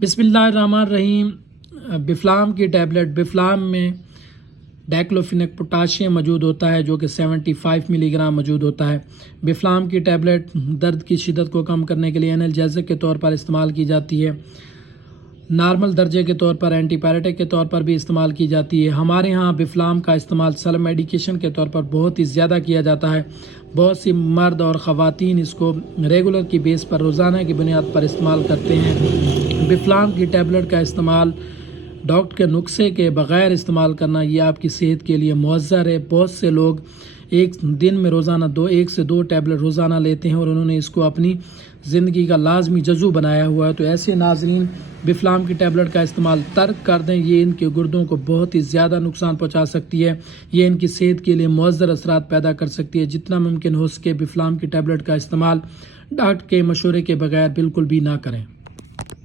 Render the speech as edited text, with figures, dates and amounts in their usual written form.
بسم اللہ الرحمن الرحیم۔ بفلام کی ٹیبلٹ، بفلام میں ڈائکلوفینیک پوٹاشیم موجود ہوتا ہے جو کہ 75 ملی گرام موجود ہوتا ہے۔ بفلام کی ٹیبلٹ درد کی شدت کو کم کرنے کے لیے انالجیسک کے طور پر استعمال کی جاتی ہے، نارمل درجے کے طور پر اینٹی پیریٹک کے طور پر بھی استعمال کی جاتی ہے۔ ہمارے ہاں بفلام کا استعمال سیلف میڈیکیشن کے طور پر بہت ہی زیادہ کیا جاتا ہے۔ بہت سی مرد اور خواتین اس کو ریگولر کی بیس پر روزانہ کی بنیاد پر استعمال کرتے ہیں۔ بفلام کی ٹیبلٹ کا استعمال ڈاکٹر کے نسخے کے بغیر استعمال کرنا یہ آپ کی صحت کے لیے مؤثر ہے۔ بہت سے لوگ ایک دن میں روزانہ 1 سے 2 ٹیبلٹ روزانہ لیتے ہیں اور انہوں نے اس کو اپنی زندگی کا لازمی جزو بنایا ہوا ہے۔ تو ایسے ناظرین بفلام کی ٹیبلٹ کا استعمال ترک کر دیں، یہ ان کے گردوں کو بہت ہی زیادہ نقصان پہنچا سکتی ہے، یہ ان کی صحت کے لیے مؤثر اثرات پیدا کر سکتی ہے۔ جتنا ممکن ہو سکے بفلام کی ٹیبلٹ کا استعمال ڈاکٹر کے مشورے کے بغیر بالکل بھی نہ کریں۔